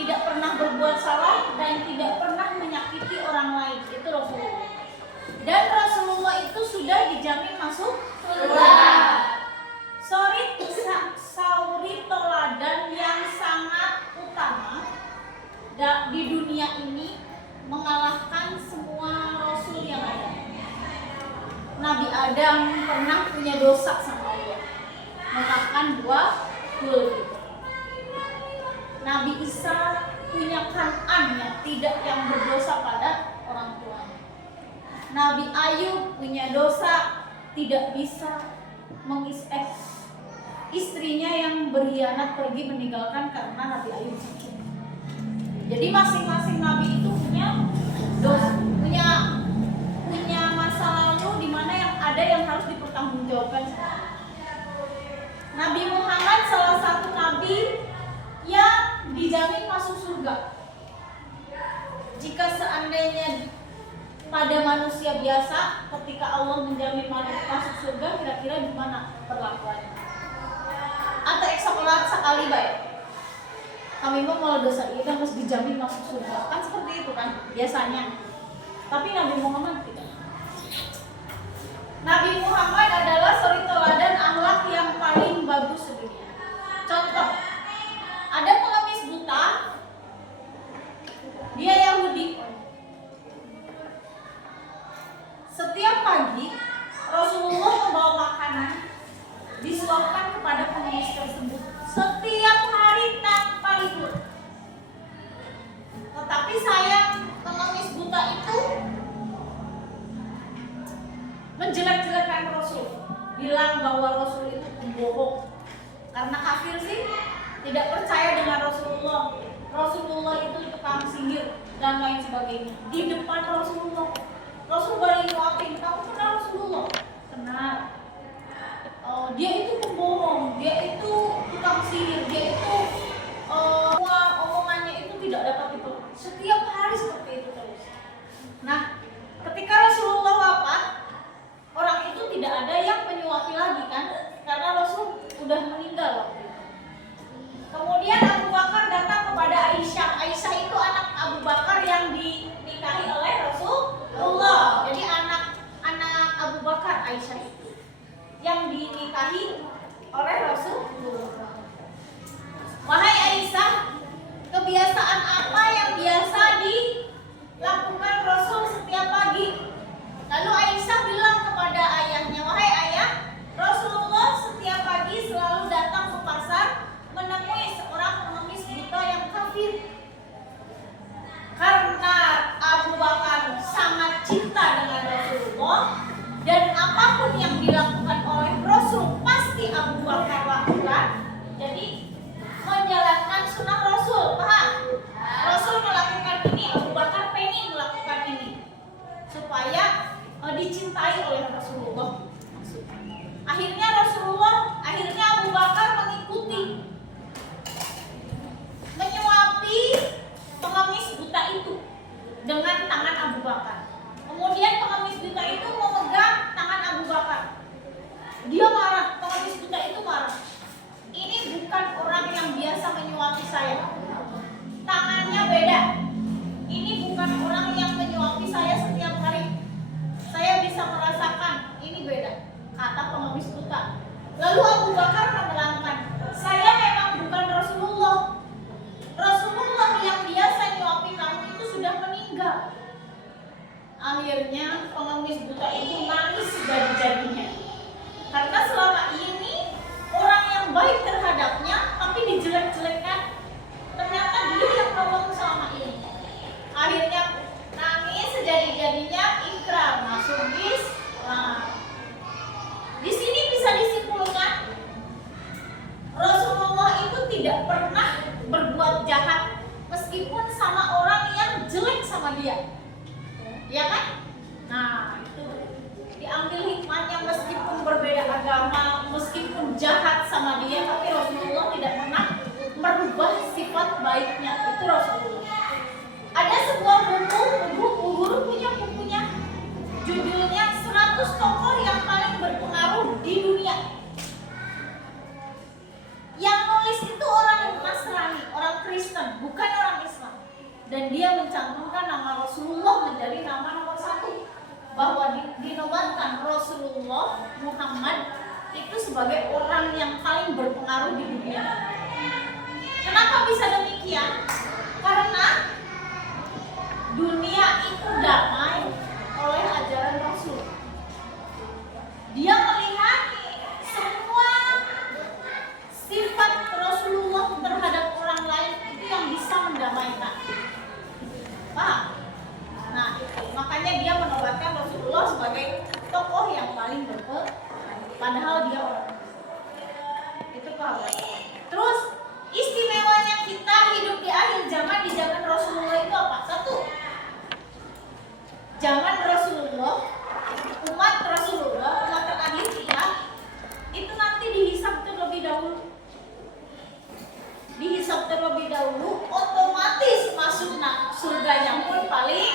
tidak pernah berbuat salah, dan tidak pernah menyakiti orang lain. Itu Rasulullah. Dan Rasulullah itu sudah dijamin masuk surga. Sauri teladan yang sangat utama di dunia ini, mengalahkan semua Rasul yang ada. Nabi Adam pernah punya dosa sama Allah, memakan buah kuldi. Nabi Isa punya Kan'an yang berdosa pada orang tuanya. Nabi Ayub punya dosa, tidak bisa istrinya yang berkhianat pergi meninggalkan karena Nabi Ayub sakit. Jadi masing-masing nabi itu punya dosa, punya masa lalu di mana yang ada yang harus dipertanggungjawabkan. Nabi Muhammad salah satu nabi yang dijamin masuk surga. Jika seandainya pada manusia biasa, ketika Allah menjamin masuk surga, kira-kira gimana perlakuannya? Atau eksakulat sekali baik, kami mau dosa itu harus dijamin masuk surga, kan seperti itu kan biasanya. Tapi Nabi Muhammad tidak. Nabi Muhammad adalah suri teladan akhlak yang paling bagus sedunia. Contoh, ada pengemis buta, dia Yahudi. Setiap pagi Rasulullah membawa makanan, disuapkan kepada pengemis tersebut setiap hari tanpa libur. Tetapi sayang, pengemis buta itu menjelek-jelekan Rasul, bilang bahwa Rasul itu pembohong. Karena kafir sih, tidak percaya dengan Rasulullah. Rasulullah itu tukang sihir dan lain sebagainya. Di depan Rasulullah, Rasul balik nguapin, kamu kenal Rasulullah? Kenal. Dia itu pembohong, dia itu tukang sihir, dia itu omongannya itu tidak dapat dipercaya. Setiap hari seperti itu terus. Nah, ketika Rasulullah wafat, orang itu tidak ada yang menyuapi lagi kan, karena Rasul sudah meninggal waktu itu. Kemudian Abu Bakar datang kepada Aisyah. Aisyah itu anak Abu Bakar yang dinikahi oleh Rasulullah. Jadi anak Abu Bakar Aisyah itu yang dinikahi oleh Rasulullah. Wahai Aisyah, kebiasaan apa yang biasa dilakukan Rasul setiap pagi? Lalu Aisyah bilang kepada ayahnya, wahai ayah, Rasulullah setiap pagi selalu datang ke pasar menemui seorang pengemis buta yang kafir. Karena Abu Bakar sangat cinta dengan Rasulullah, dan apapun yang dilakukan oleh Rasul pasti Abu Bakar lakukan. Jadi menjalankan sunnah Rasul, paham? Rasul melakukan ini, Abu Bakar pengen melakukan ini supaya dicintai oleh Rasulullah. Akhirnya Abu Bakar mengikuti, menyuapi pengemis buta itu dengan tangan Abu Bakar. Kemudian pengemis buta itu memegang tangan Abu Bakar. Dia marah, pengemis buta itu marah. Ini bukan orang yang biasa menyuapi saya. Tangannya beda. Ini bukan orang yang menyuapi saya setiap hari. Saya bisa merasakan ini beda, kata pengemis buta. Lalu Abu Bakar menerangkan, saya memang bukan Rasulullah. Rasulullah yang biasa nyuapi kamu itu sudah meninggal. Akhirnya pengemis buta itu nangis jadi-jadinya. Karena selama ini orang yang baik terhadapnya tapi dijelek-jelekan. Ternyata dia yang nolong selama ini. Akhirnya nangis sejadi-jadinya, ikrar masuk Islam. Di sini bisa disimpulkan Rasulullah itu tidak pernah berbuat jahat meskipun sama orang yang jelek sama dia. Ya kan? Nah, itu diambil hikmahnya, meskipun berbeda agama, meskipun jahat sama dia, tapi Rasulullah tidak pernah merubah sifat baiknya. Itu Rasulullah. Ada sebuah buku guru punya bukunya, judulnya 100 tokoh yang paling berpengaruh di dunia. Yang nulis itu orang Nasrani, orang Kristen, bukan orang Muhammad itu sebagai orang yang paling berpengaruh di dunia. Kenapa bisa demikian? Karena dunia itu damai oleh ajaran Rasul. Dia melihat semua sifat Rasulullah terhadap orang lain itu yang bisa mendamaikan. Paham? Nah, itu makanya dia menobatkan Rasulullah sebagai tokoh yang paling berpengaruh, padahal dia orang. Itu paham? Terus istimewanya kita hidup di akhir zaman, di zaman Rasulullah itu apa? Satu, zaman Rasulullah, umat Rasulullah, umat terakhir kita itu nanti dihisab terlebih dahulu. Dihisab terlebih dahulu, otomatis masuk surganya pun paling